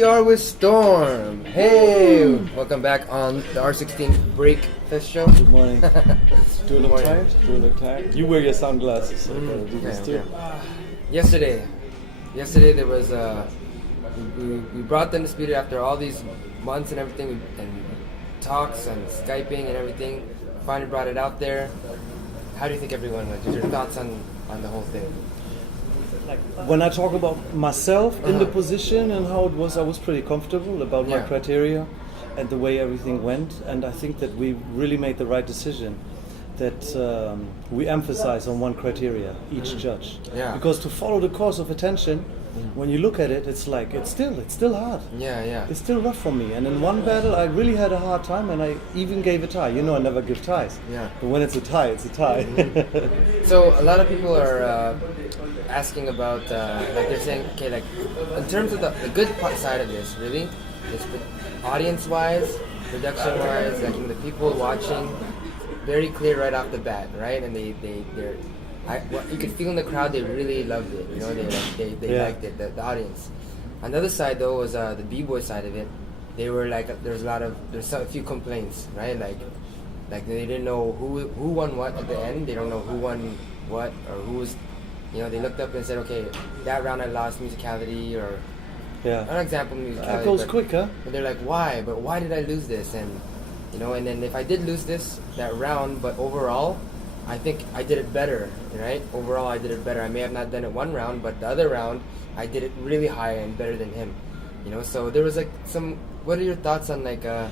we are with Storm. Hey, welcome back on the R16 Breakfast Show. Good morning. Do you look tired? Do you look tired? You wear your sunglasses. So do this too. Yesterday there was we brought them to Speeder after all these months and everything, and talks and Skyping and everything. Finally brought it out there. How do you think everyone went? What's your thoughts on the whole thing? Like when I talk about myself in the position and how it was, I was pretty comfortable about my criteria and the way everything went, and I think that we really made the right decision. That we emphasize on one criteria, each judge. Yeah. Because to follow the course of attention, when you look at it, it's like it's still hard. Yeah. It's still rough for me. And in one battle, I really had a hard time, and I even gave a tie. You know, I never give ties. Yeah. But when it's a tie, it's a tie. So a lot of people are asking about, like they're saying, okay, like in terms of the good side of this, really, is audience-wise, production-wise, like the people watching. Very clear right off the bat, right? And they're you could feel in the crowd they really loved it. You know, they liked it. The audience. On the other side though was the b-boy side of it. They were like there's a few complaints, right? Like they didn't know who won what at the end. They don't know who won what or who was. You know, they looked up and said, okay, that round I lost musicality or an example musicality. It goes quick, huh? But they're like, why? But why did I lose this? And you know, and then if I did lose that round, but overall, I think I did it better, right? Overall, I did it better. I may have not done it one round, but the other round, I did it really high and better than him. You know, so there was like some. What are your thoughts on the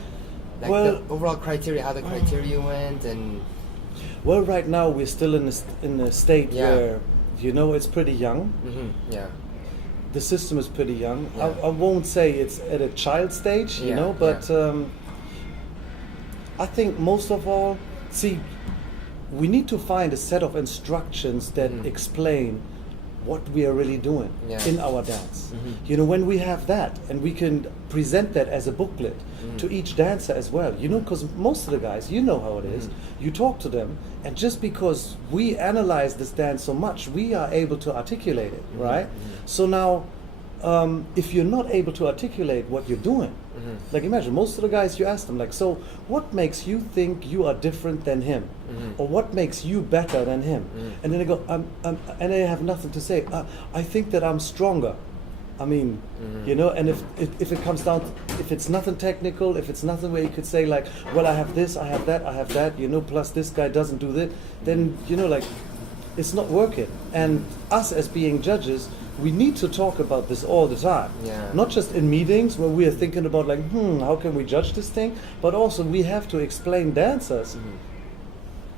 overall criteria, how the criteria went, and? Well, right now we're still in a state where, you know, it's pretty young. Mm-hmm. Yeah. The system is pretty young. Yeah. I won't say it's at a child stage, you know, but. I think most of all, we need to find a set of instructions that explain what we are really doing in our dance. You know, when we have that and we can present that as a booklet to each dancer as well, you know, because most of the guys, you know how it is, you talk to them, and just because we analyze this dance so much, we are able to articulate it, right? So now, if you're not able to articulate what you're doing, like imagine most of the guys, you ask them like, so what makes you think you are different than him, or what makes you better than him? And then they go, and they have nothing to say. I think that I'm stronger. I mean, you know, and if it comes down, if it's nothing technical, if it's nothing where you could say like, well, I have this, I have that, you know, plus this guy doesn't do this, then you know, like, it's not working. And us as being judges, we need to talk about this all the time. Yeah. Not just in meetings where we are thinking about like, how can we judge this thing? But also we have to explain dancers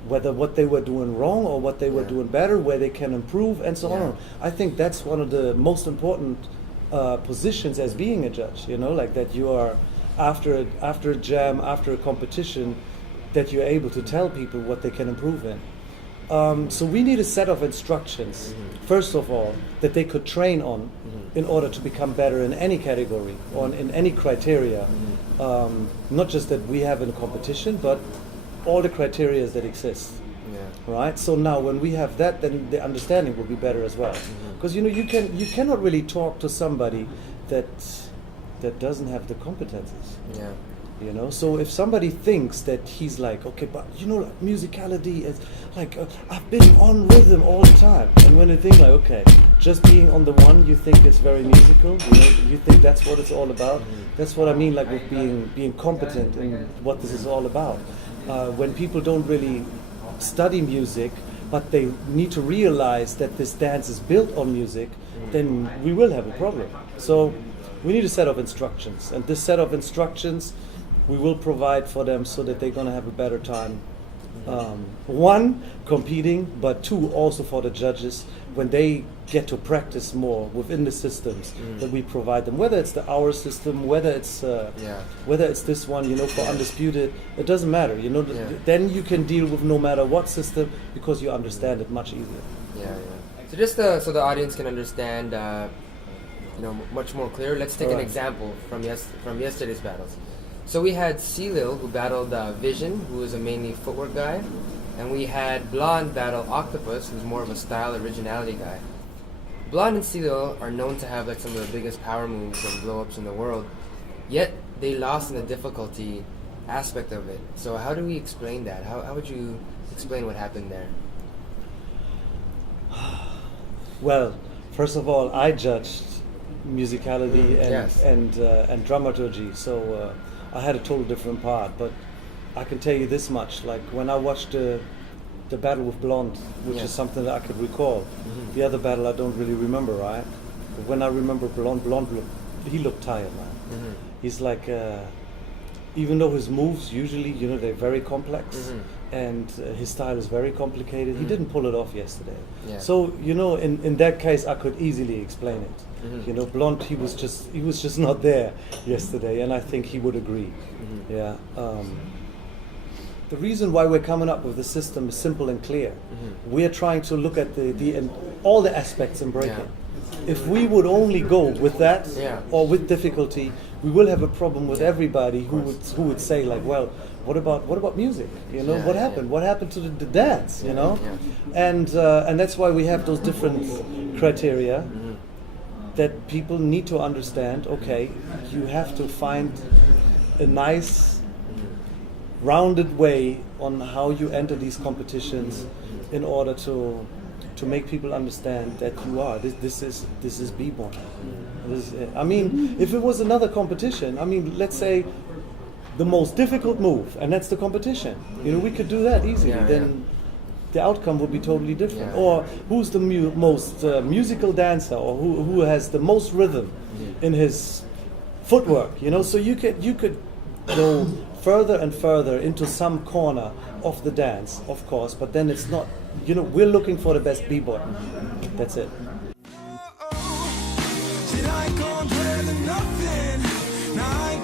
whether what they were doing wrong or what they were doing better, where they can improve, and so on. I think that's one of the most important positions as being a judge. You know, like that you are after a jam, after a competition, that you're able to tell people what they can improve in. So we need a set of instructions, first of all, that they could train on in order to become better in any category or in any criteria. Not just that we have in a competition, but all the criteria that exist. Right? So now when we have that, then the understanding will be better as well. Because you know, you cannot really talk to somebody that doesn't have the competences. Yeah. You know, so if somebody thinks that he's like, okay, but you know, like, musicality is like, I've been on rhythm all the time, and when they think like, okay, just being on the one, you think it's very musical, you know, you think that's what it's all about. That's what I mean, like with being competent in what this is all about. When people don't really study music, but they need to realize that this dance is built on music, then we will have a problem. So we need a set of instructions, and this set of instructions we will provide for them so that they're going to have a better time. One, competing, but two, also for the judges, when they get to practice more within the systems that we provide them, whether it's the hour system, whether it's this one, you know, for Undisputed, it doesn't matter, you know, then you can deal with no matter what system because you understand it much easier. So just so the audience can understand, you know, much more clear, let's take an example from yesterday's battles. So we had C-Llil, who battled Vision, who was a mainly footwork guy, and we had Blond battle Octopus, who's more of a style originality guy. Blond and C-Llil are known to have like some of the biggest power moves and blow-ups in the world, yet they lost in the difficulty aspect of it. So how do we explain that? How would you explain what happened there? Well, first of all, I judged musicality and dramaturgy, so I had a total different part. But I can tell you this much: like when I watched the battle with Blond, which is something that I could recall. The other battle I don't really remember, right? But when I remember Blond looked tired, man. He's like, even though his moves usually, they're very complex, and his style is very complicated, he didn't pull it off yesterday. Yeah. So in that case, I could easily explain it. Blond, he was just not there yesterday, and I think he would agree. Yeah. The reason why we're coming up with the system is simple and clear. We're trying to look at all the aspects in breaking. If we would only go with that or with difficulty, we will have a problem with everybody who would say like, well, what about music? What happened? What happened to the dance? And that's why we have those different criteria that people need to understand. Okay, you have to find a nice rounded way on how you enter these competitions in order to make people understand that this is b-boy. I mean, if it was another competition, I mean, let's say the most difficult move, and that's the competition. We could do that easily. Then the outcome would be totally different. Or who's the most musical dancer, or who has the most rhythm in his footwork. So you could go further and further into some corner of the dance, of course, but then it's not, we're looking for the best b-boy. That's it. Said I ain't gonna dwell in nothing. Now I ain't